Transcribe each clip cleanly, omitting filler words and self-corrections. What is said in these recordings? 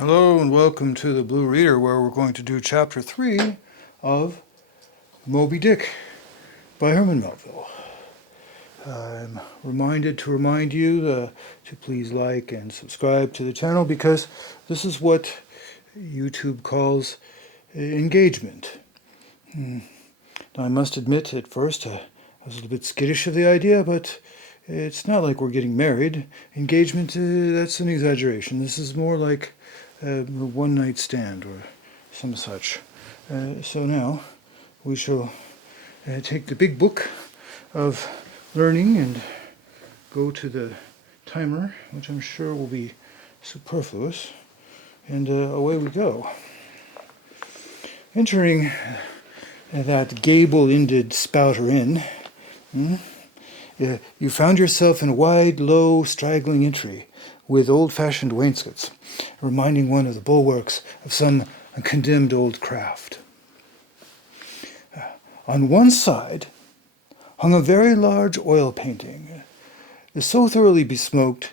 Hello and welcome to the Blue Reader, where we're going to do Chapter 3 of Moby Dick by Herman Melville. I'm reminded to remind you to please like and subscribe to the channel, because this is what YouTube calls engagement. Now, I must admit, at first I was a little bit skittish of the idea, but it's not like we're getting married. Engagement, that's an exaggeration. This is more like a one-night stand or some such. So now we shall take the big book of learning and go to the timer, which I'm sure will be superfluous, and away we go. Entering that gable-ended spouter inn, you found yourself in a wide, low, straggling entry with old-fashioned wainscots, reminding one of the bulwarks of some condemned old craft. On one side hung a very large oil painting, so thoroughly besmoked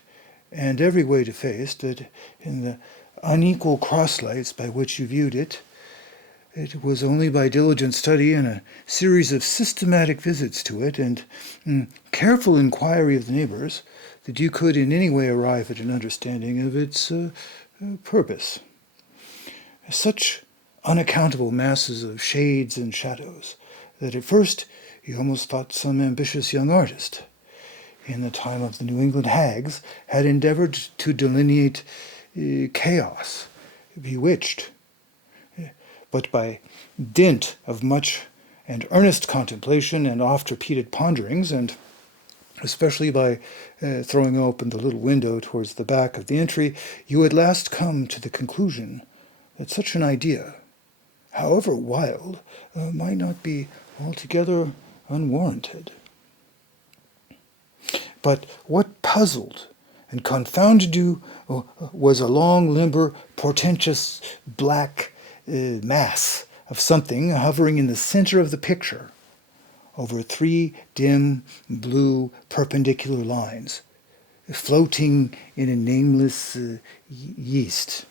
and every way defaced that in the unequal crosslights by which you viewed it, it was only by diligent study and a series of systematic visits to it and careful inquiry of the neighbors that you could in any way arrive at an understanding of its purpose. Such unaccountable masses of shades and shadows that at first you almost thought some ambitious young artist, in the time of the New England hags, had endeavored to delineate chaos, bewitched. But by dint of much and earnest contemplation and oft-repeated ponderings, and especially by throwing open the little window towards the back of the entry, you at last come to the conclusion that such an idea, however wild, might not be altogether unwarranted. But what puzzled and confounded you was a long, limber, portentous, black mass of something hovering in the center of the picture over three dim, blue, perpendicular lines, floating in a nameless yeast.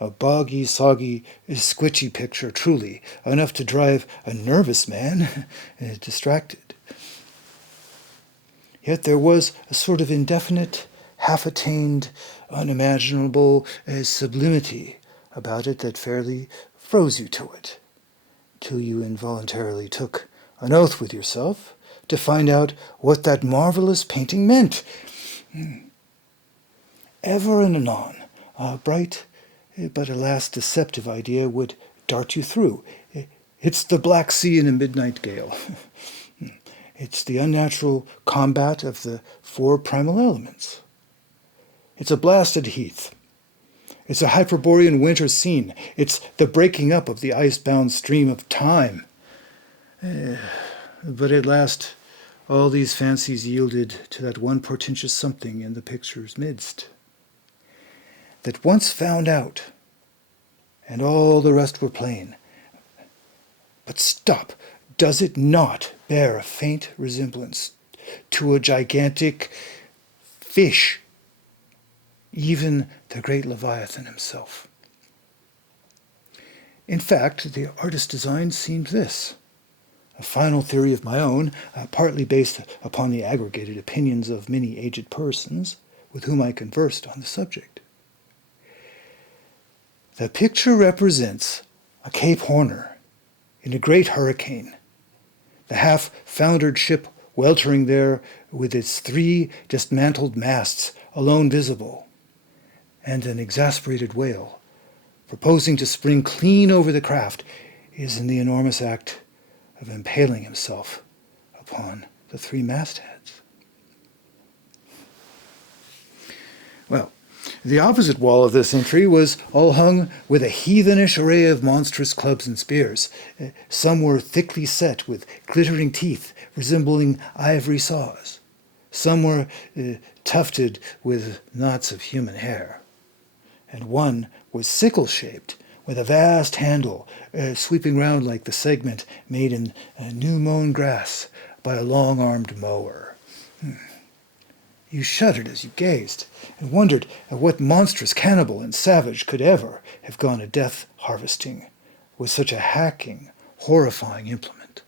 A boggy, soggy, squitchy picture, truly, enough to drive a nervous man distracted. Yet there was a sort of indefinite, half-attained, unimaginable sublimity about it that fairly froze you to it, till you involuntarily took an oath with yourself to find out what that marvelous painting meant. Ever and anon, a bright but alas deceptive idea would dart you through. It's the Black Sea in a midnight gale. It's the unnatural combat of the four primal elements. It's a blasted heath. It's a Hyperborean winter scene. It's the breaking up of the ice-bound stream of time. But at last, all these fancies yielded to that one portentous something in the picture's midst, that once found out, and all the rest were plain. But stop! Does it not bear a faint resemblance to a gigantic fish, even the great Leviathan himself? In fact, the artist's design seemed this, a final theory of my own, partly based upon the aggregated opinions of many aged persons with whom I conversed on the subject. The picture represents a Cape Horner in a great hurricane, the half-foundered ship weltering there with its three dismantled masts alone visible, and an exasperated whale, proposing to spring clean over the craft, is in the enormous act of impaling himself upon the three mastheads. Well, the opposite wall of this entry was all hung with a heathenish array of monstrous clubs and spears. Some were thickly set with glittering teeth resembling ivory saws. Some were tufted with knots of human hair. And one was sickle-shaped, with a vast handle sweeping round like the segment made in new-mown grass by a long-armed mower. You shuddered as you gazed, and wondered at what monstrous cannibal and savage could ever have gone a death harvesting with such a hacking, horrifying implement.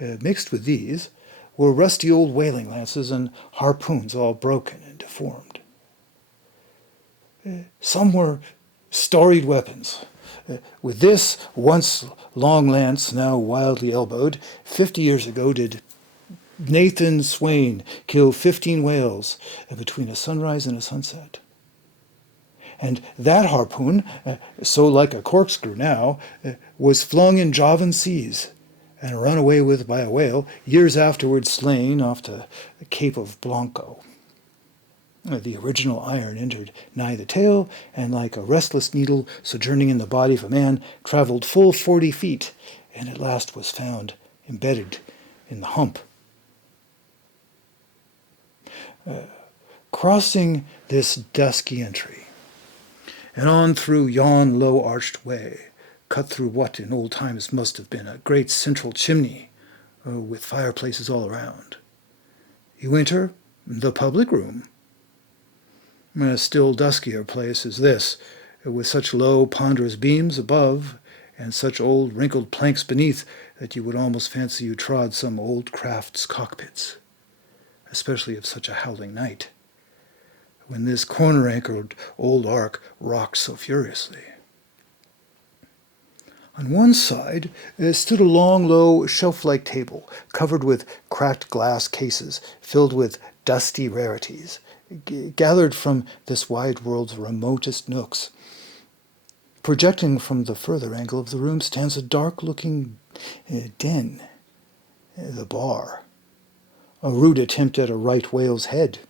Mixed with these were rusty old whaling lances and harpoons all broken and deformed. Some were storied weapons. With this once long lance, now wildly elbowed, 50 years ago did Nathan Swain kill 15 whales between a sunrise and a sunset. And that harpoon, so like a corkscrew now, was flung in Javan seas and run away with by a whale, years afterwards slain off the Cape of Blanco. The original iron entered nigh the tail, and like a restless needle sojourning in the body of a man, travelled full 40 feet, and at last was found embedded in the hump. Crossing this dusky entry, and on through yon low-arched way, cut through what in old times must have been a great central chimney, with fireplaces all around, you enter the public room. A still duskier place is this, with such low, ponderous beams above, and such old, wrinkled planks beneath, that you would almost fancy you trod some old craft's cockpits, especially of such a howling night, when this corner-anchored old ark rocked so furiously. On one side stood a long, low, shelf-like table, covered with cracked glass cases, filled with dusty rarities, gathered from this wide world's remotest nooks. Projecting from the further angle of the room stands a dark-looking den, the bar, a rude attempt at a right whale's head.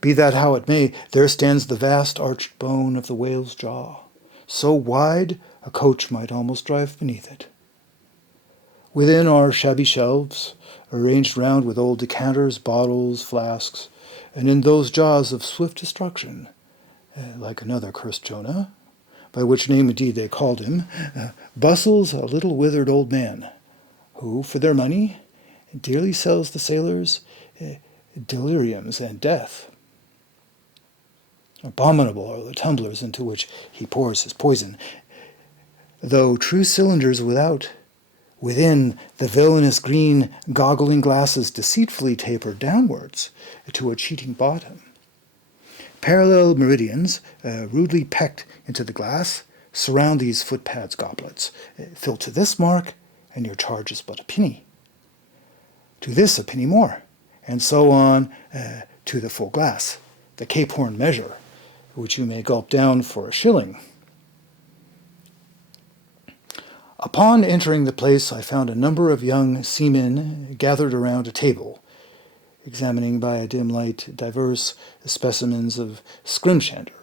Be that how it may, there stands the vast arched bone of the whale's jaw, so wide a coach might almost drive beneath it. Within are shabby shelves, arranged round with old decanters, bottles, flasks, and in those jaws of swift destruction, like another cursed Jonah, by which name indeed they called him, bustles a little withered old man, who, for their money, dearly sells the sailors deliriums and death. Abominable are the tumblers into which he pours his poison, though true cylinders within the villainous green goggling glasses deceitfully taper downwards to a cheating bottom. Parallel meridians, rudely pecked into the glass, surround these footpads goblets. Fill to this mark, and your charge is but a penny. To this a penny more, and so on to the full glass, the Cape Horn measure, which you may gulp down for a shilling. Upon entering the place, I found a number of young seamen gathered around a table, examining by a dim light divers specimens of scrimshander.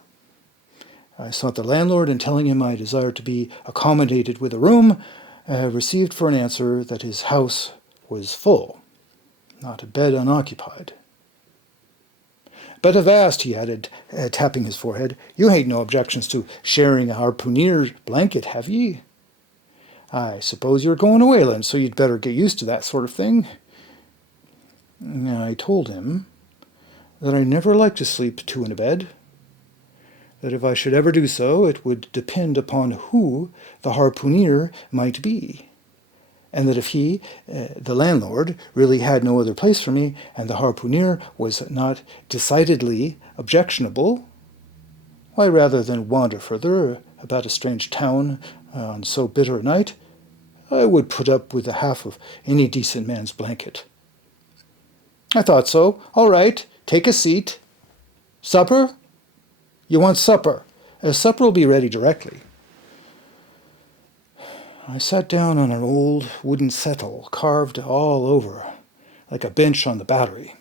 I sought the landlord, and telling him I desired to be accommodated with a room, received for an answer that his house was full, not a bed unoccupied. But avast, he added, tapping his forehead, you hain't no objections to sharing a harpooneer's blanket, have ye? I suppose you're going a whaling, so you'd better get used to that sort of thing. I told him that I never liked to sleep two in a bed, that if I should ever do so, it would depend upon who the harpooneer might be, and that if he, the landlord, really had no other place for me, and the harpooneer was not decidedly objectionable, why, rather than wander further about a strange town on so bitter a night, I would put up with the half of any decent man's blanket. I thought so. All right, take a seat. Supper? You want supper? Supper will be ready directly. I sat down on an old wooden settle, carved all over, like a bench on the battery.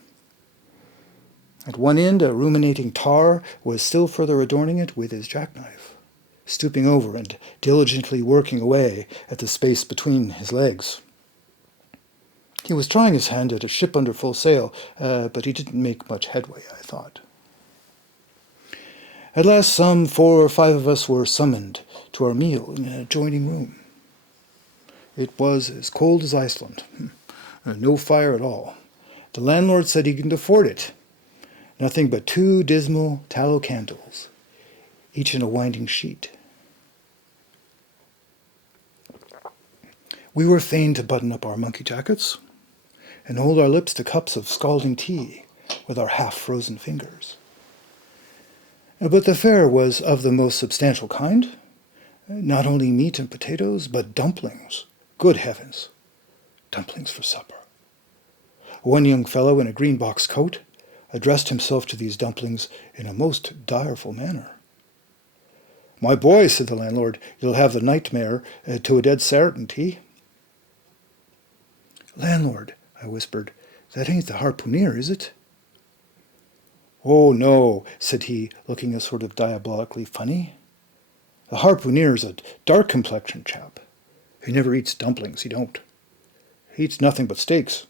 At one end, a ruminating tar was still further adorning it with his jackknife, stooping over and diligently working away at the space between his legs. He was trying his hand at a ship under full sail, but he didn't make much headway, I thought. At last, some 4 or 5 of us were summoned to our meal in an adjoining room. It was as cold as Iceland, no fire at all, The landlord said he couldn't afford it. Nothing but 2 dismal tallow candles, each in a winding sheet. We were fain to button up our monkey jackets and hold our lips to cups of scalding tea with our half-frozen fingers. But the fare was of the most substantial kind. Not only meat and potatoes, but dumplings. Good heavens! Dumplings for supper. One young fellow in a green box coat addressed himself to these dumplings in a most direful manner. "My boy," said the landlord, "you'll have the nightmare to a dead certainty." "Landlord," I whispered, "that ain't the harpooneer, is it?" "Oh, no," said he, looking a sort of diabolically funny. "The harpooneer's a dark-complexioned chap. He never eats dumplings, he don't. He eats nothing but steaks,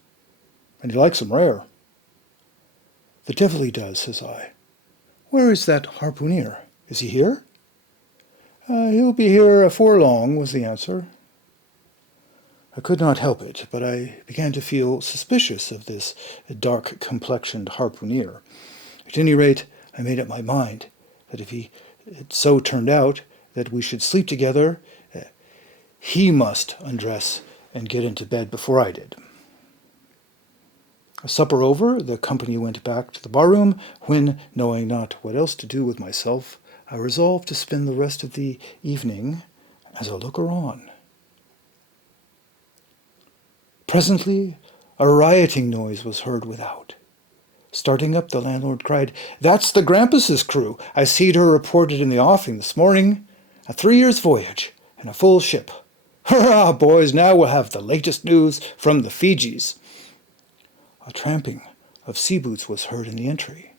and he likes 'em rare." "The devil he does," says I. "Where is that harpooneer? Is he here?" "He'll be here afore long," was the answer. I could not help it, but I began to feel suspicious of this dark-complexioned harpooneer. At any rate, I made up my mind that if it so turned out that we should sleep together, he must undress and get into bed before I did. Supper over, the company went back to the barroom, when, knowing not what else to do with myself, I resolved to spend the rest of the evening as a looker-on. Presently, a rioting noise was heard without. Starting up, the landlord cried, "That's the Grampus's crew. I seed her reported in the offing this morning. A 3 years' voyage, and a full ship. Hurrah, boys, now we'll have the latest news from the Fijis." A tramping of sea boots was heard in the entry.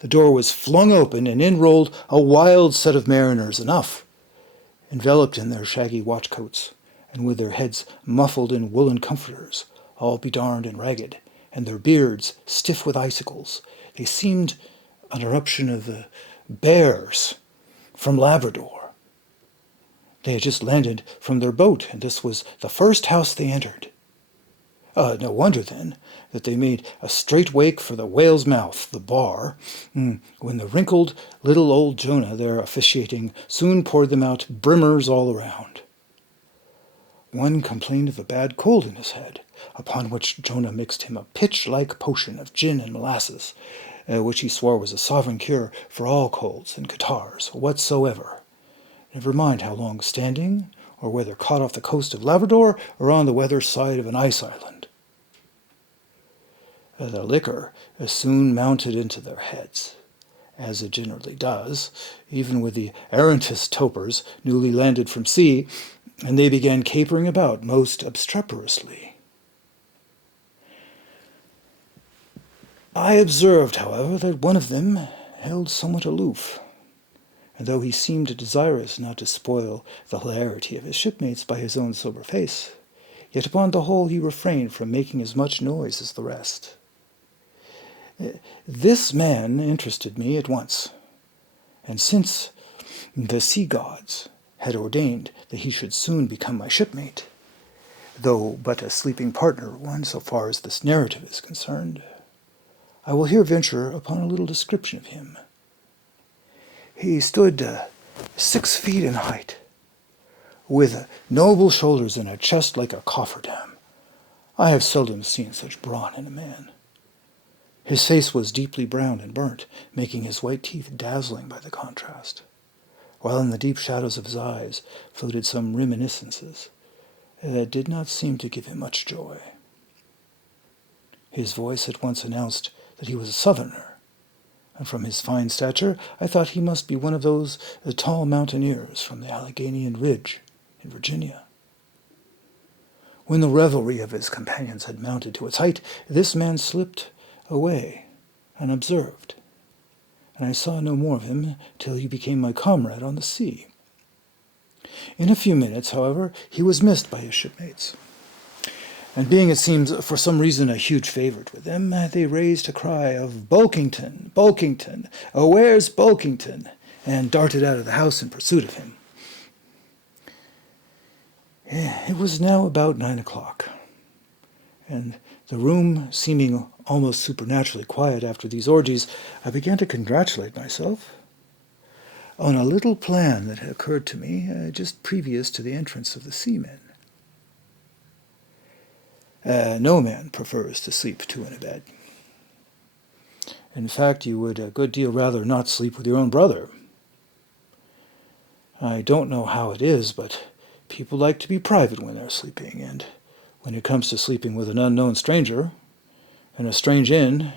The door was flung open, and in rolled a wild set of mariners enough, enveloped in their shaggy watchcoats, and with their heads muffled in woolen comforters, all bedarned and ragged, and their beards stiff with icicles. They seemed an eruption of the bears from Labrador. They had just landed from their boat, and this was the first house they entered. No wonder, then, that they made a straight wake for the whale's mouth, the bar, when the wrinkled little old Jonah there officiating soon poured them out brimmers all around. One complained of a bad cold in his head, upon which Jonah mixed him a pitch-like potion of gin and molasses, which he swore was a sovereign cure for all colds and catarrhs whatsoever. Never mind how long standing, or whether caught off the coast of Labrador or on the weather side of an ice island. The liquor soon mounted into their heads, as it generally does, even with the errantest topers newly landed from sea, and they began capering about most obstreperously. I observed, however, that one of them held somewhat aloof, and though he seemed desirous not to spoil the hilarity of his shipmates by his own sober face, yet upon the whole he refrained from making as much noise as the rest. This man interested me at once, and since the sea gods had ordained that he should soon become my shipmate, though but a sleeping partner one so far as this narrative is concerned, I will here venture upon a little description of him. He stood 6 feet in height, with noble shoulders and a chest like a cofferdam. I have seldom seen such brawn in a man. His face was deeply brown and burnt, making his white teeth dazzling by the contrast, while in the deep shadows of his eyes floated some reminiscences that did not seem to give him much joy. His voice at once announced that he was a Southerner, and from his fine stature I thought he must be one of those tall mountaineers from the Alleghanian Ridge in Virginia. When the revelry of his companions had mounted to its height, this man slipped away unobserved, and I saw no more of him till he became my comrade on the sea. In a few minutes, however, he was missed by his shipmates, and being, it seems, for some reason a huge favorite with them, they raised a cry of "Bulkington! Bulkington! Oh, where's Bulkington?" and darted out of the house in pursuit of him. It was now about 9 o'clock, and the room seeming almost supernaturally quiet after these orgies, I began to congratulate myself on a little plan that had occurred to me just previous to the entrance of the seamen. No man prefers to sleep two in a bed. In fact, you would a good deal rather not sleep with your own brother. I don't know how it is, but people like to be private when they're sleeping, and when it comes to sleeping with an unknown stranger, in a strange inn,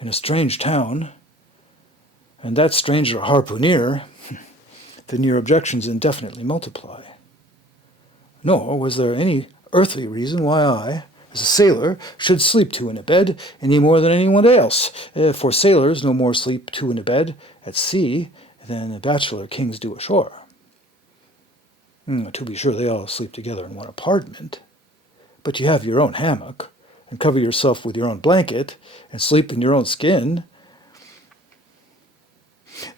in a strange town, and that stranger a harpooner, then your objections indefinitely multiply. Nor was there any earthly reason why I, as a sailor, should sleep two in a bed any more than anyone else, for sailors no more sleep two in a bed at sea than the bachelor kings do ashore. To be sure, they all sleep together in one apartment, but you have your own hammock, and cover yourself with your own blanket, and sleep in your own skin.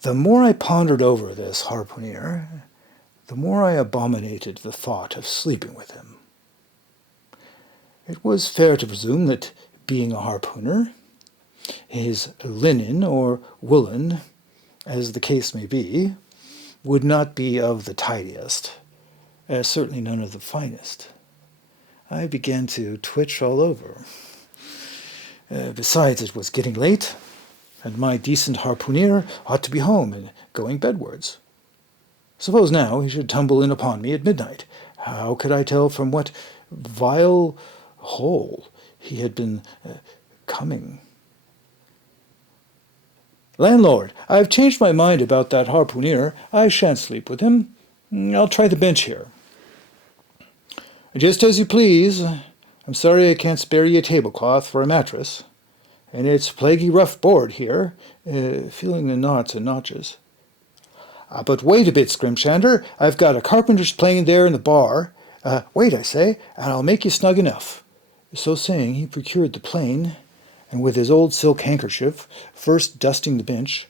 The more I pondered over this harpooner, the more I abominated the thought of sleeping with him. It was fair to presume that, being a harpooner, his linen or woolen, as the case may be, would not be of the tidiest, certainly none of the finest. I began to twitch all over. Besides, it was getting late, and my decent harpooner ought to be home and going bedwards. Suppose now he should tumble in upon me at midnight. How could I tell from what vile hole he had been coming? "Landlord, I've changed my mind about that harpooner. I shan't sleep with him. I'll try the bench here." "Just as you please. I'm sorry I can't spare you a tablecloth for a mattress. And it's plaguey rough board here, feeling the knots and notches. But wait a bit, Scrimshander. I've got a carpenter's plane there in the bar. Wait, I say, and I'll make you snug enough." So saying, he procured the plane, and with his old silk handkerchief, first dusting the bench,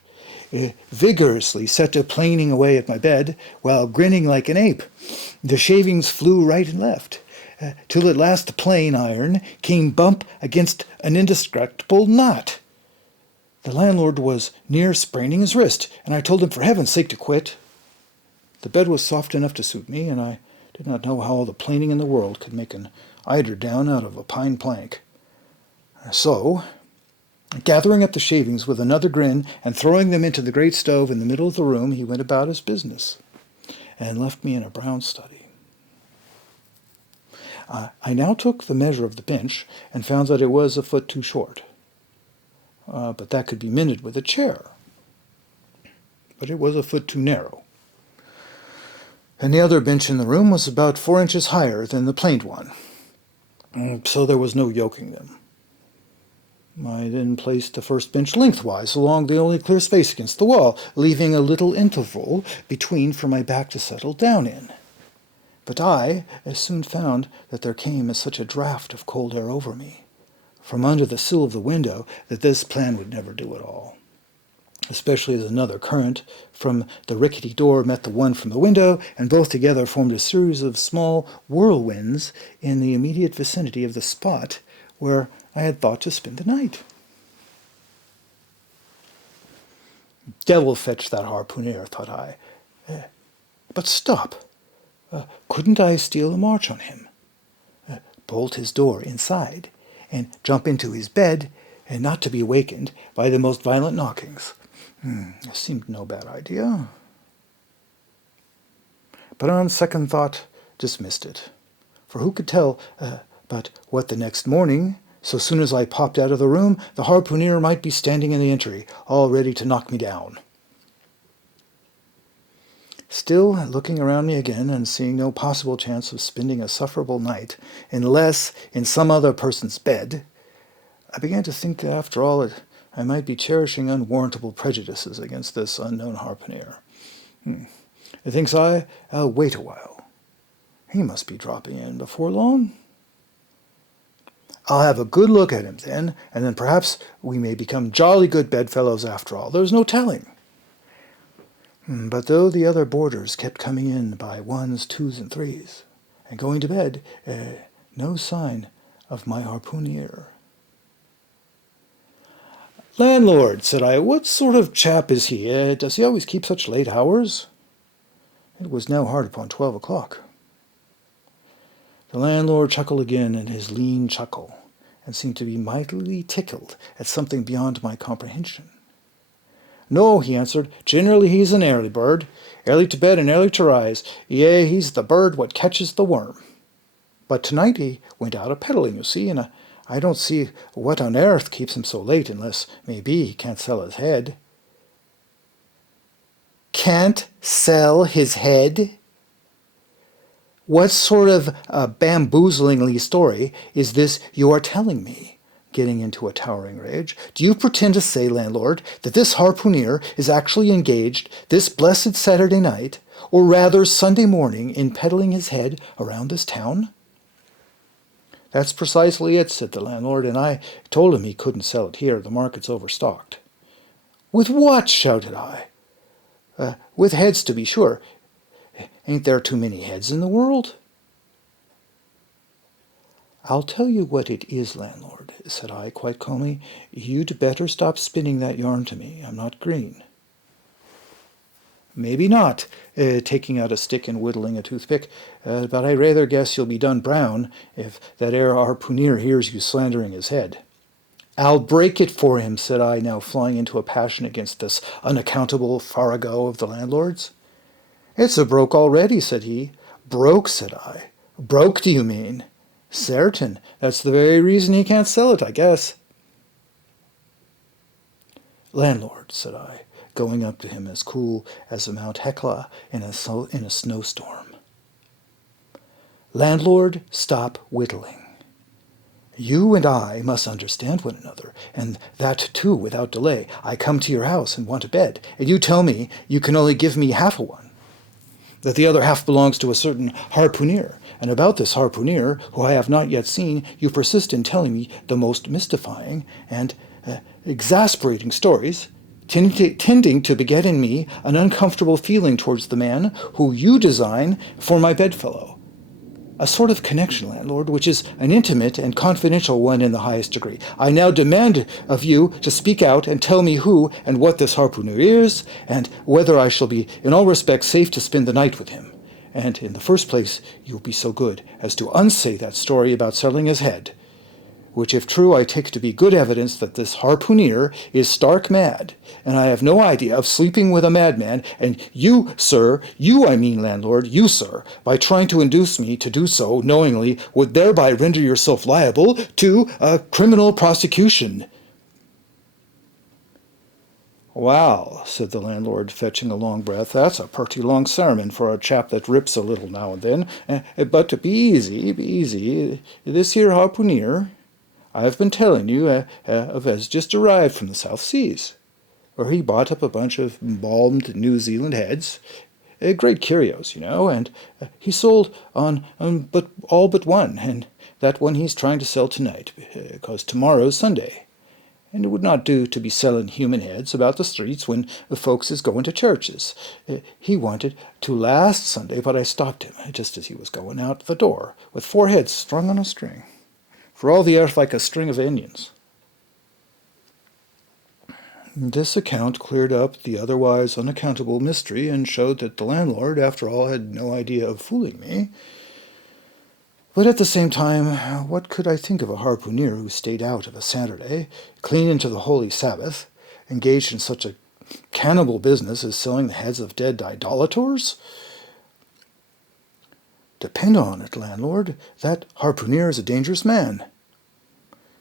vigorously set to planing away at my bed, while grinning like an ape. The shavings flew right and left, till at last the plane iron came bump against an indestructible knot. The landlord was near spraining his wrist, and I told him for heaven's sake to quit. The bed was soft enough to suit me, and I did not know how all the planing in the world could make an eiderdown out of a pine plank. So, gathering up the shavings with another grin and throwing them into the great stove in the middle of the room, he went about his business and left me in a brown study. I now took the measure of the bench and found that it was a foot too short. But that could be mended with a chair. But it was a foot too narrow. And the other bench in the room was about 4 inches higher than the planed one. So there was no yoking them. I then placed the first bench lengthwise along the only clear space against the wall, leaving a little interval between for my back to settle down in. But I soon found that there came such a draught of cold air over me, from under the sill of the window, that this plan would never do at all, especially as another current from the rickety door met the one from the window, and both together formed a series of small whirlwinds in the immediate vicinity of the spot where I had thought to spend the night. Devil fetch that harpooner, thought I. But stop. Couldn't I steal a march on him? Bolt his door inside, and jump into his bed, and not to be awakened by the most violent knockings. Seemed no bad idea. But on second thought, dismissed it. For who could tell but what the next morning, so soon as I popped out of the room, the harpooner might be standing in the entry, all ready to knock me down. Still looking around me again, and seeing no possible chance of spending a sufferable night, unless in some other person's bed, I began to think that after all I might be cherishing unwarrantable prejudices against this unknown harpooner. Thinks I'll wait a while. He must be dropping in before long. I'll have a good look at him then, and then perhaps we may become jolly good bedfellows after all. There's no telling. But though the other boarders kept coming in by ones, twos, and threes, and going to bed, no sign of my harpooner. "Landlord," said I, "what sort of chap is he? Does he always keep such late hours?" It was now hard upon 12 o'clock. The landlord chuckled again in his lean chuckle, and seemed to be mightily tickled at something beyond my comprehension. "No," he answered, "generally he's an early bird, early to bed and early to rise. Yea, he's the bird what catches the worm. But tonight he went out a-peddling, you see, and I don't see what on earth keeps him so late, unless, maybe, he can't sell his head." "Can't sell his head? What sort of a bamboozlingly story is this you are telling me?" Getting into a towering rage. "Do you pretend to say, landlord, that this harpooner is actually engaged this blessed Saturday night, or rather Sunday morning, in peddling his head around this town?" "That's precisely it," said the landlord, "and I told him he couldn't sell it here. The market's overstocked." "With what?" shouted I. "With heads, to be sure. Ain't there too many heads in the world?" "I'll tell you what it is, landlord," said I quite calmly. "You'd better stop spinning that yarn to me. I'm not green." "Maybe not," taking out a stick and whittling a toothpick, "but I rather guess you'll be done brown if that 'ere harpooner hears you slandering his head." "I'll break it for him," said I, now flying into a passion against this unaccountable farrago of the landlord's. "It's a broke already," said he. "Broke," said I. "Broke, do you mean?" "Certain. That's the very reason he can't sell it, I guess." "Landlord," said I, going up to him as cool as a Mount Hecla in a snowstorm. "Landlord, stop whittling. You and I must understand one another, and that too without delay. I come to your house and want a bed, and you tell me you can only give me half a one, that the other half belongs to a certain harpooner, and about this harpooner, who I have not yet seen, you persist in telling me the most mystifying and exasperating stories, tending to beget in me an uncomfortable feeling towards the man who you design for my bedfellow. A sort of connection, landlord, which is an intimate and confidential one in the highest degree. I now demand of you to speak out and tell me who and what this harpooner is, and whether I shall be in all respects safe to spend the night with him. And in the first place, you will be so good as to unsay that story about selling his head, which if true I take to be good evidence that this harpooner is stark mad, and I have no idea of sleeping with a madman, and you, sir, you I mean, landlord, you, sir, by trying to induce me to do so knowingly, would thereby render yourself liable to a criminal prosecution." "Well," said the landlord, fetching a long breath, "that's a pretty long sermon for a chap that rips a little now and then. But be easy, be easy. This here harpooner I've been telling you of has just arrived from the South Seas, where he bought up a bunch of embalmed New Zealand heads, great curios, you know, and he sold on but all but one, and that one he's trying to sell tonight, because tomorrow's Sunday, and it would not do to be selling human heads about the streets when folks is going to churches. He wanted to last Sunday, but I stopped him just as he was going out the door, with 4 heads strung on a string, for all the earth like a string of onions." This account cleared up the otherwise unaccountable mystery, and showed that the landlord, after all, had no idea of fooling me. But at the same time, what could I think of a harpooner who stayed out of a Saturday, clean into the holy Sabbath, engaged in such a cannibal business as selling the heads of dead idolators? "Depend on it, landlord, that harpooner is a dangerous man."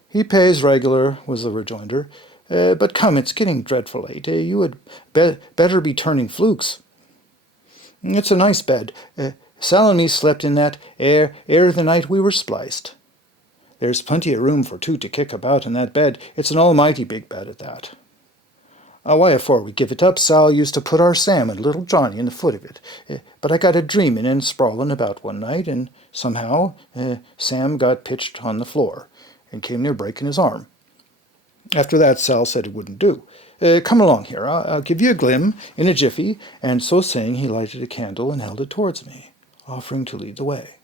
"He pays regular," was the rejoinder. But come, it's getting dreadful late. You had better be turning flukes." "It's a nice bed. Sal and me slept in that ere the night we were spliced. There's plenty of room for 2 to kick about in that bed. It's an almighty big bed at that. Why, afore we give it up, Sal used to put our Sam and little Johnny in the foot of it. But I got a dreaming and sprawling about one night, and somehow Sam got pitched on the floor, and came near breaking his arm. After that, Sal said it wouldn't do. Come along here, I'll give you a glim in a jiffy," and so saying he lighted a candle and held it towards me, offering to lead the way.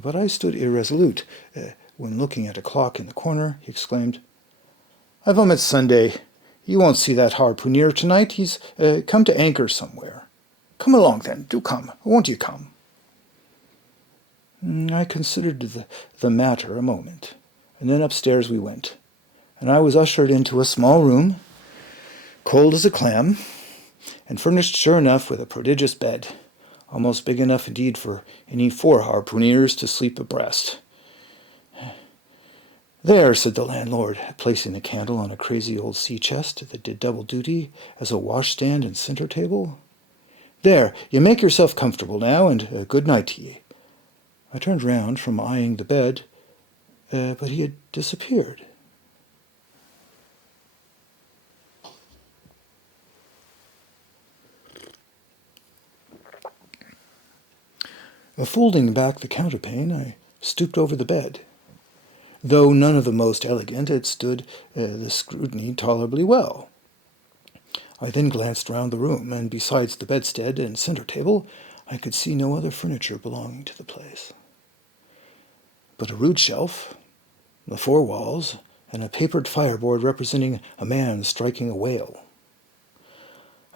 But I stood irresolute. When looking at a clock in the corner, he exclaimed, "I've it's Sunday. You won't see that harpooneer tonight. He's come to anchor somewhere. Come along then, do come. Won't you come?" I considered the matter a moment, and then upstairs we went, and I was ushered into a small room, cold as a clam, and furnished sure enough with a prodigious bed, almost big enough indeed for any 4 harpooneers to sleep abreast. "There," said the landlord, placing the candle on a crazy old sea chest that did double duty as a washstand and centre table. "There, you make yourself comfortable now, and good night to ye." I turned round from eyeing the bed, but he had disappeared. Folding back the counterpane, I stooped over the bed. Though none of the most elegant, it stood the scrutiny tolerably well. I then glanced round the room, and besides the bedstead and centre table, I could see no other furniture belonging to the place but a rude shelf, the 4 walls, and a papered fireboard representing a man striking a whale.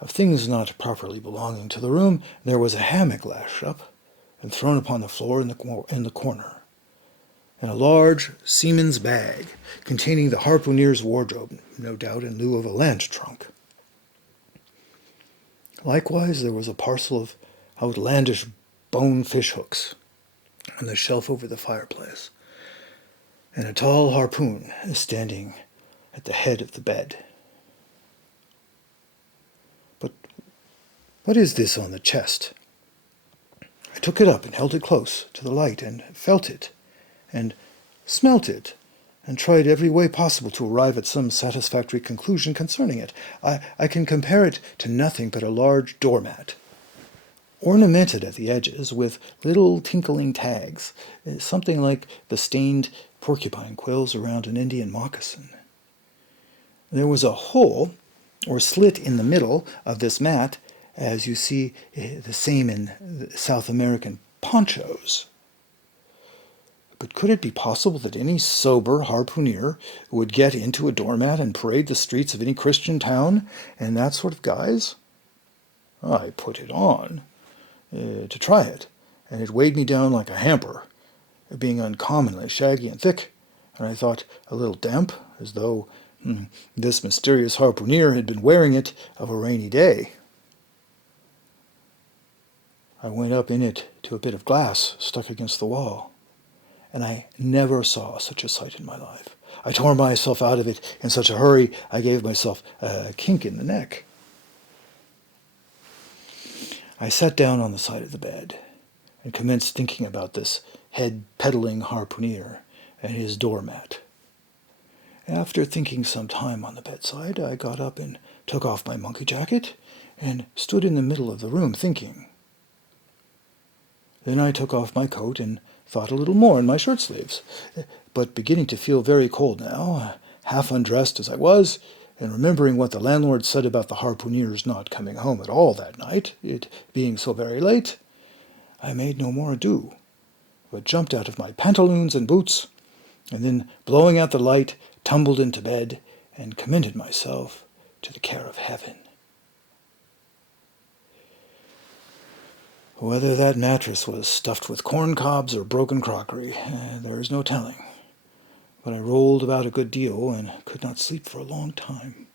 Of things not properly belonging to the room, there was a hammock lashed up and thrown upon the floor in the corner, and a large seaman's bag containing the harpooneer's wardrobe, no doubt in lieu of a land trunk. Likewise, there was a parcel of outlandish bone fish hooks on the shelf over the fireplace, and a tall harpoon standing at the head of the bed. But what is this on the chest? I took it up and held it close to the light, and felt it, and smelt it, and tried every way possible to arrive at some satisfactory conclusion concerning it. I can compare it to nothing but a large doormat, ornamented at the edges with little tinkling tags, something like the stained porcupine quills around an Indian moccasin. There was a hole or slit in the middle of this mat, as you see the same in South American ponchos. But could it be possible that any sober harpooneer would get into a doormat and parade the streets of any Christian town in that sort of guise? I put it on to try it, and it weighed me down like a hamper, being uncommonly shaggy and thick, and I thought a little damp, as though this mysterious harpooneer had been wearing it of a rainy day. I went up in it to a bit of glass stuck against the wall, and I never saw such a sight in my life. I tore myself out of it in such a hurry, I gave myself a kink in the neck. I sat down on the side of the bed and commenced thinking about this head-peddling harpooneer and his doormat. After thinking some time on the bedside, I got up and took off my monkey jacket and stood in the middle of the room thinking. Then I took off my coat and thought a little more in my shirt sleeves, but beginning to feel very cold now, half undressed as I was, and remembering what the landlord said about the harpooneer's not coming home at all that night, it being so very late, I made no more ado, but jumped out of my pantaloons and boots, and then, blowing out the light, tumbled into bed and commended myself to the care of heaven. Whether that mattress was stuffed with corn cobs or broken crockery, there is no telling. But I rolled about a good deal and could not sleep for a long time.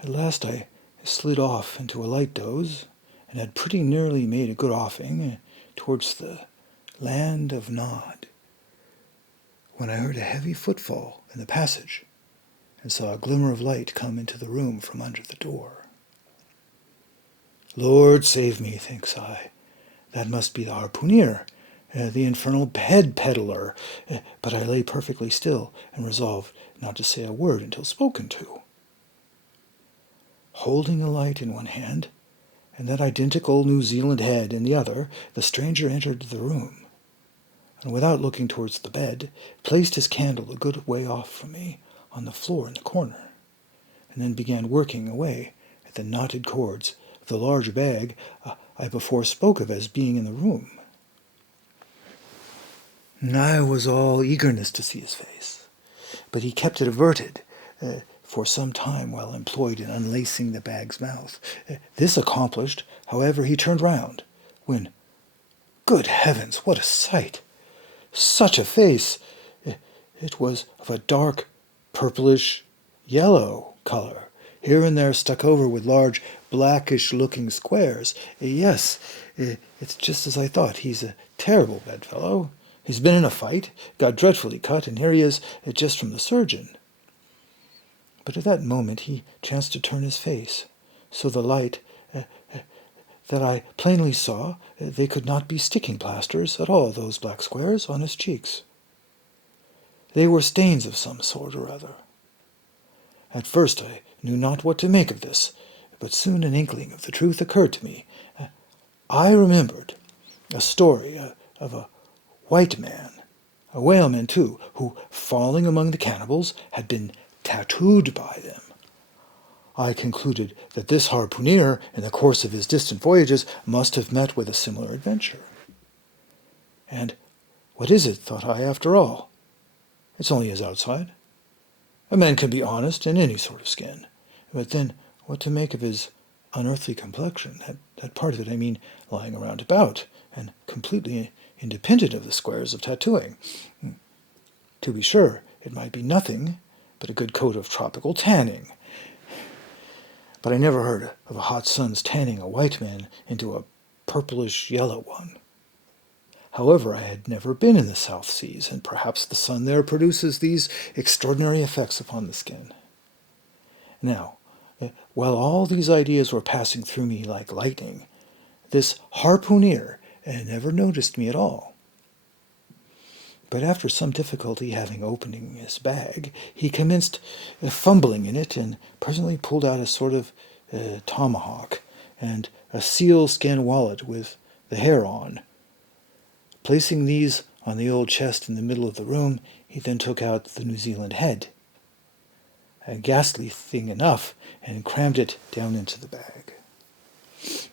At last I slid off into a light doze, and had pretty nearly made a good offing towards the land of Nod, when I heard a heavy footfall in the passage, and saw a glimmer of light come into the room from under the door. Lord save me, thinks I, that must be the harpooneer, the infernal head peddler, but I lay perfectly still and resolved not to say a word until spoken to. Holding a light in one hand, and that identical New Zealand head in the other, the stranger entered the room, and without looking towards the bed, placed his candle a good way off from me on the floor in the corner, and then began working away at the knotted cords of the large bag I before spoke of as being in the room. I was all eagerness to see his face, but he kept it averted for some time while employed in unlacing the bag's mouth. This accomplished, however, he turned round, when, good heavens, what a sight! Such a face! It was of a dark, purplish yellow color, here and there stuck over with large, blackish-looking squares. Yes, it's just as I thought. He's a terrible bedfellow. He's been in a fight, got dreadfully cut, and here he is just from the surgeon. But at that moment he chanced to turn his face, so the light that I plainly saw they could not be sticking plasters at all, those black squares on his cheeks. They were stains of some sort or other. At first I knew not what to make of this, but soon an inkling of the truth occurred to me. I remembered a story of a white man, a whaleman too, who, falling among the cannibals, had been tattooed by them. I concluded that this harpooner, in the course of his distant voyages, must have met with a similar adventure. And what is it, thought I, after all? It's only his outside. A man can be honest in any sort of skin. But then, what to make of his unearthly complexion, that part of it, I mean, lying around about, and completely independent of the squares of tattooing? To be sure, it might be nothing but a good coat of tropical tanning. But I never heard of a hot sun's tanning a white man into a purplish yellow one. However, I had never been in the South Seas, and perhaps the sun there produces these extraordinary effects upon the skin. Now, while all these ideas were passing through me like lightning, this harpooner never noticed me at all. But after some difficulty having opening his bag, he commenced fumbling in it, and presently pulled out a sort of tomahawk and a sealskin wallet with the hair on. Placing these on the old chest in the middle of the room, he then took out the New Zealand head, a ghastly thing enough, and crammed it down into the bag.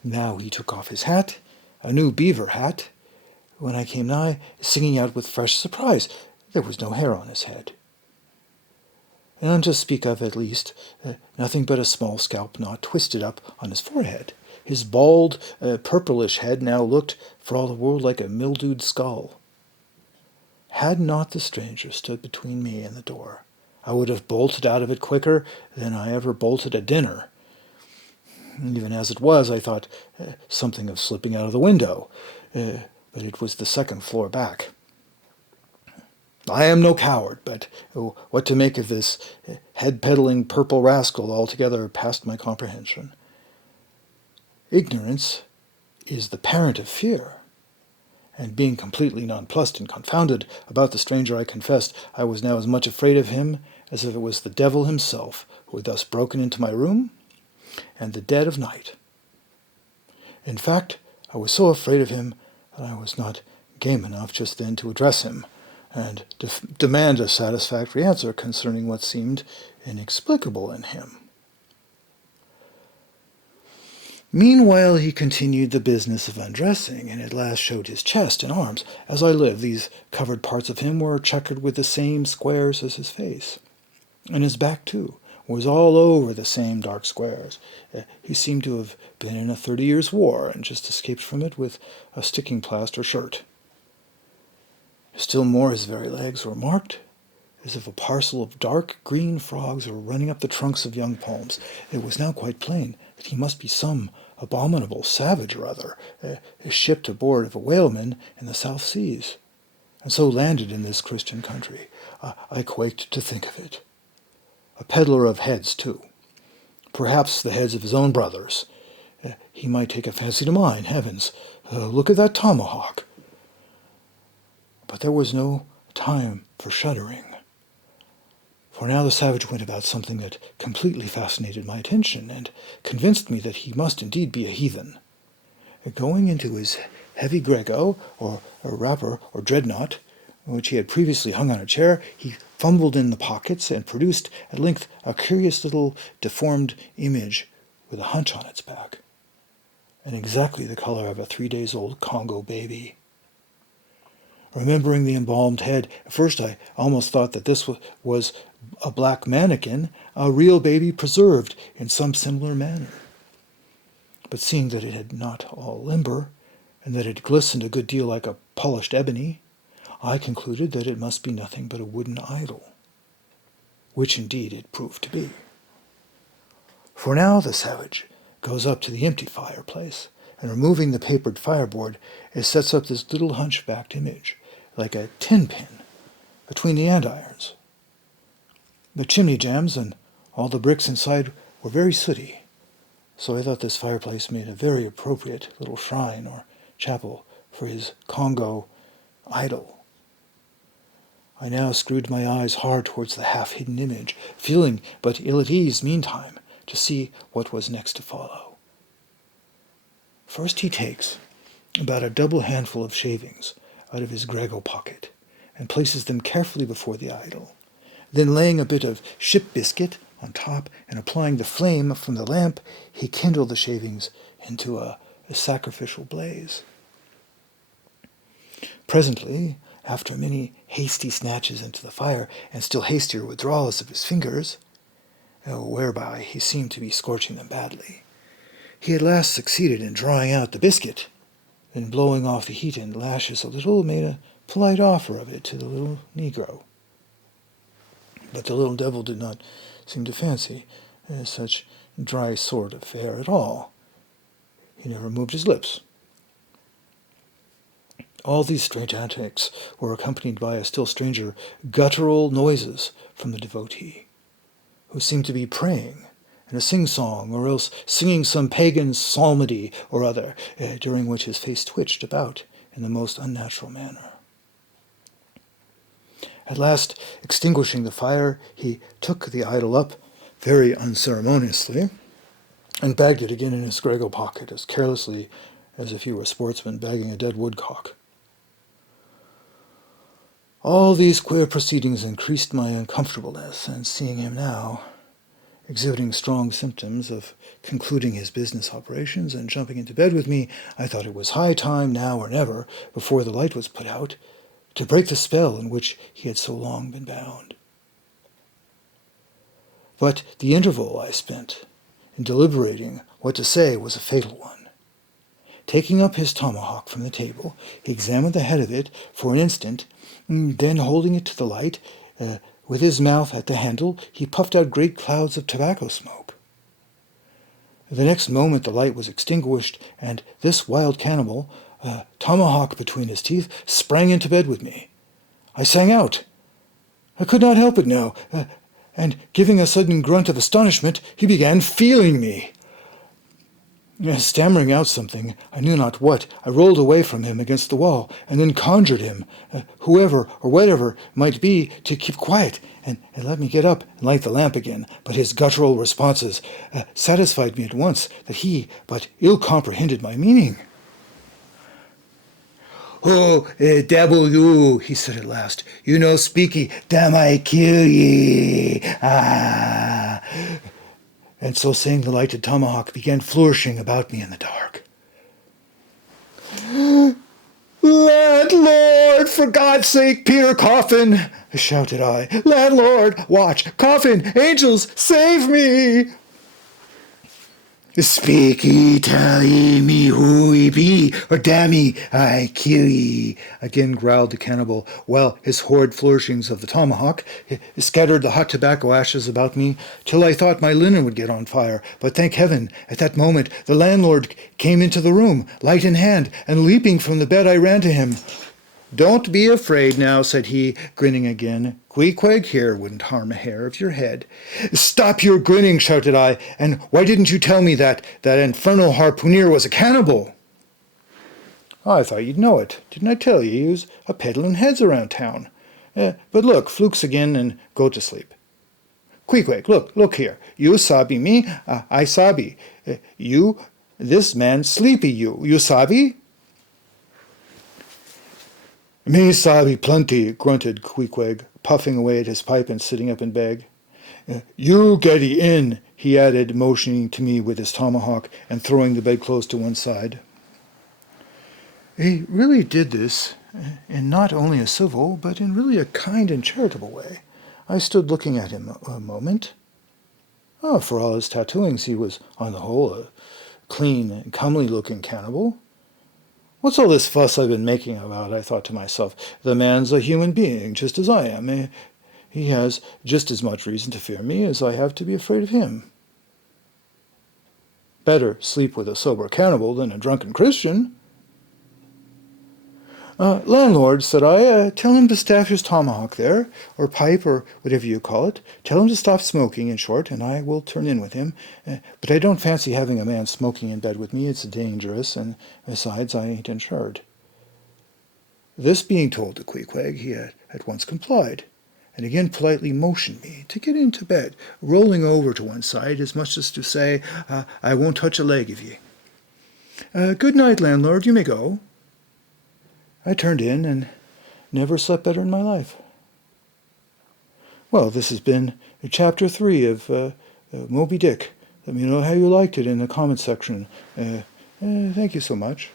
Now he took off his hat, a new beaver hat, when I came nigh, singing out with fresh surprise. There was no hair on his head. None to speak of, at least, nothing but a small scalp knot twisted up on his forehead. His bald, purplish head now looked, for all the world, like a mildewed skull. Had not the stranger stood between me and the door, I would have bolted out of it quicker than I ever bolted a dinner. Even as it was, I thought something of slipping out of the window, but it was the second floor back. I am no coward, but what to make of this head-peddling purple rascal altogether past my comprehension. Ignorance is the parent of fear, and being completely nonplussed and confounded about the stranger, I confessed I was now as much afraid of him as if it was the devil himself who had thus broken into my room, and the dead of night. In fact, I was so afraid of him that I was not game enough just then to address him, and demand a satisfactory answer concerning what seemed inexplicable in him. Meanwhile he continued the business of undressing, and at last showed his chest and arms. As I live, these covered parts of him were checkered with the same squares as his face, and his back, too, was all over the same dark squares. He seemed to have been in a 30 years' war, and just escaped from it with a sticking plaster shirt. Still more, his very legs were marked, as if a parcel of dark green frogs were running up the trunks of young palms. It was now quite plain that he must be some abominable savage or other, shipped aboard of a whaleman in the South Seas, and so landed in this Christian country. I quaked to think of it. A peddler of heads, too. Perhaps the heads of his own brothers. He might take a fancy to mine. Heavens, look at that tomahawk. But there was no time for shuddering. For now the savage went about something that completely fascinated my attention, and convinced me that he must indeed be a heathen. Going into his heavy grego, or wrapper, or dreadnought, which he had previously hung on a chair, he fumbled in the pockets, and produced at length a curious little deformed image with a hunch on its back, and exactly the color of a 3 days old Congo baby. Remembering the embalmed head, at first I almost thought that this was a black mannequin, a real baby preserved in some similar manner. But seeing that it had not all limber, and that it glistened a good deal like a polished ebony, I concluded that it must be nothing but a wooden idol, which indeed it proved to be. For now the savage goes up to the empty fireplace, and removing the papered fireboard, it sets up this little hunchbacked image, like a tin pin, between the andirons. The chimney jambs and all the bricks inside were very sooty, so I thought this fireplace made a very appropriate little shrine or chapel for his Congo idol. I now screwed my eyes hard towards the half-hidden image, feeling but ill at ease meantime to see what was next to follow. First he takes about a double handful of shavings out of his grego pocket and places them carefully before the idol. Then laying a bit of ship biscuit on top and applying the flame from the lamp, he kindled the shavings into a sacrificial blaze. Presently, after many hasty snatches into the fire and still hastier withdrawals of his fingers, whereby he seemed to be scorching them badly, he at last succeeded in drawing out the biscuit, then blowing off the heat and lashes a little, made a polite offer of it to the little negro. But the little devil did not seem to fancy such dry sort of fare at all. He never moved his lips. All these strange antics were accompanied by a still stranger guttural noises from the devotee, who seemed to be praying in a sing-song, or else singing some pagan psalmody or other, during which his face twitched about in the most unnatural manner. At last, extinguishing the fire, he took the idol up very unceremoniously and bagged it again in his grego pocket as carelessly as if he were a sportsman bagging a dead woodcock. All these queer proceedings increased my uncomfortableness, and seeing him now, exhibiting strong symptoms of concluding his business operations and jumping into bed with me, I thought it was high time, now or never, before the light was put out, to break the spell in which he had so long been bound. But the interval I spent in deliberating what to say was a fatal one. Taking up his tomahawk from the table, he examined the head of it for an instant, then holding it to the light, with his mouth at the handle, he puffed out great clouds of tobacco smoke. The next moment the light was extinguished, and this wild cannibal, a tomahawk between his teeth, sprang into bed with me. I sang out. I could not help it now, and giving a sudden grunt of astonishment, he began feeling me. Stammering out something, I knew not what, I rolled away from him against the wall, and then conjured him, whoever or whatever might be, to keep quiet, and let me get up and light the lamp again. But his guttural responses satisfied me at once that he but ill comprehended my meaning. "Oh, devil you," he said at last, "you no speaky, damn I kill ye, ah." And so saying, the lighted tomahawk began flourishing about me in the dark. "Landlord, for God's sake, Peter Coffin!" shouted I. "Landlord, watch, Coffin, angels, save me!" "Speak ye, tell ye me who ye be, or damn ye, I kill ye," again growled the cannibal, while his horrid flourishings of the tomahawk scattered the hot tobacco ashes about me till I thought my linen would get on fire. But thank heaven, at that moment the landlord came into the room, light in hand, and leaping from the bed I ran to him. "Don't be afraid now," said he, grinning again. "Queequeg here wouldn't harm a hair of your head." "Stop your grinning," shouted I, "and why didn't you tell me that infernal harpooneer was a cannibal?" "I thought you'd know it. Didn't I tell you he was a peddling heads around town? But look, flukes again and go to sleep. Queequeg, look here. You sabi me, I sabi. You, this man sleepy you sabi?" "Me sabi plenty," grunted Queequeg, puffing away at his pipe and sitting up in bed. "You getty in," he added, motioning to me with his tomahawk and throwing the bedclothes to one side. He really did this in not only a civil, but in really a kind and charitable way. I stood looking at him a moment. Oh, for all his tattooings, he was, on the whole, a clean and comely-looking cannibal. What's all this fuss I've been making about, I thought to myself. The man's a human being, just as I am. He has just as much reason to fear me as I have to be afraid of him. Better sleep with a sober cannibal than a drunken Christian. Landlord, said I, tell him to staff his tomahawk there, or pipe, or whatever you call it. Tell him to stop smoking, in short, and I will turn in with him. But I don't fancy having a man smoking in bed with me. It's dangerous, and besides, I ain't insured. This being told to Queequeg, he at once complied, and again politely motioned me to get into bed, rolling over to one side as much as to say, I won't touch a leg of ye. Good night, landlord, you may go. I turned in and never slept better in my life. Well, this has been Chapter 3 of Moby Dick. Let me know how you liked it in the comments section. Thank you so much.